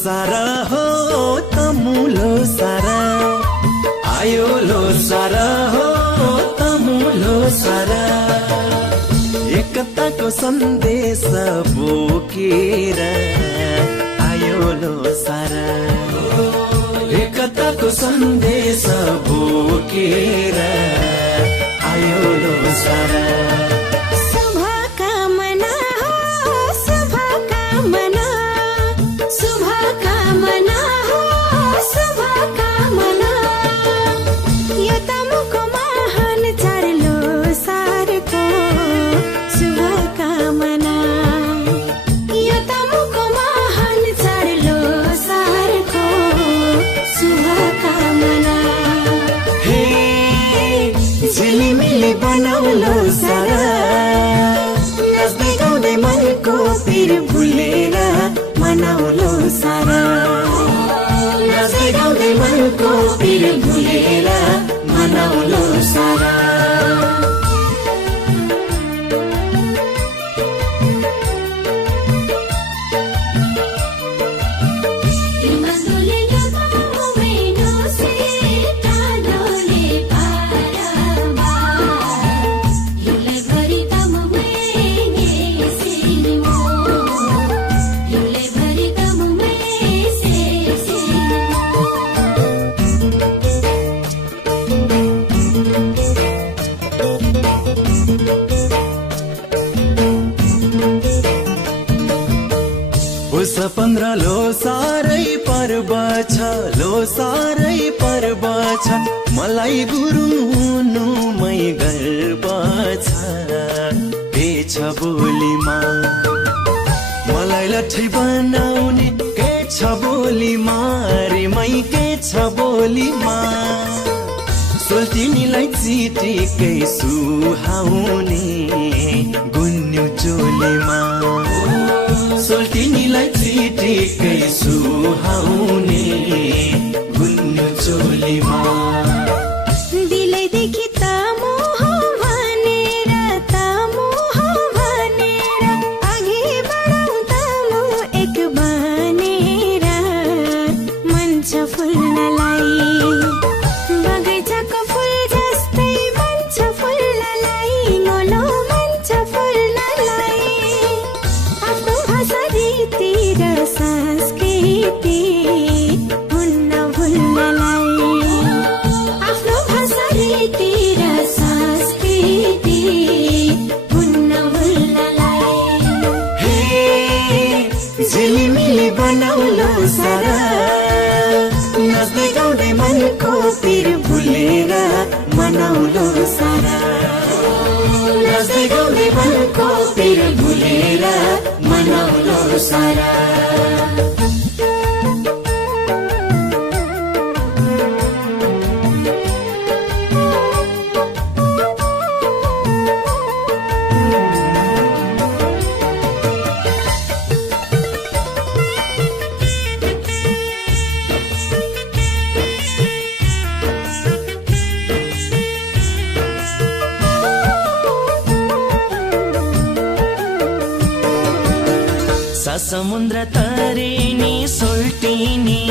सारा हो तमुलो सारा आयो लो सारा हो तमुलो सारा एकताको सन्देश बोकेर आयो लो सारा एकताको सन्देश बोकेर आयो लो सारा झिलिमिली बनाउलो सारा नाच्दै गाउँदै मनको पिर भुलेर मनाउलो सारा नाच्दै गाउँदै मनको पिर भुलेर मनाउलो सारा पुष 15 लो सारै पर्व छ लो सारै पर्व छ मलाई गुरुङ हुनुमै गर्व छ के छ बोलीमा मलाई लट्ठी बनाउने के छ बोलीमा रे मै के छ बोलीमा सोल्टिनीलाई चिटिकै सुहाउने गुन्यु चोलीमा सोल्टिनीलाई चिटिकै सुहाउने गुन्यु चोलीमा दिलैदेखि त मोह भनेर अघि बढाउँ त म एक बनेर मन छ फुल्नलाई बगैँचाको फुल जस्तै मन छ फुल्नलाई गोलो मन छ फुल्नलाई आफ्नो भाषा रीति र संस्कृति हुन्न भुल्नलाई आफ्नो भाषा रीति र संस्कृति हुन्न भुल्नलाई हे झिलिमिली बनाउलो सारा नाच्दै गाउँदै मनको पिर भुलेर मनाउलो सारा नाच्दै गाउँदै मनको पिर भुलेर मनाउलो सारा समुद्र तरेनी सोल्टिनी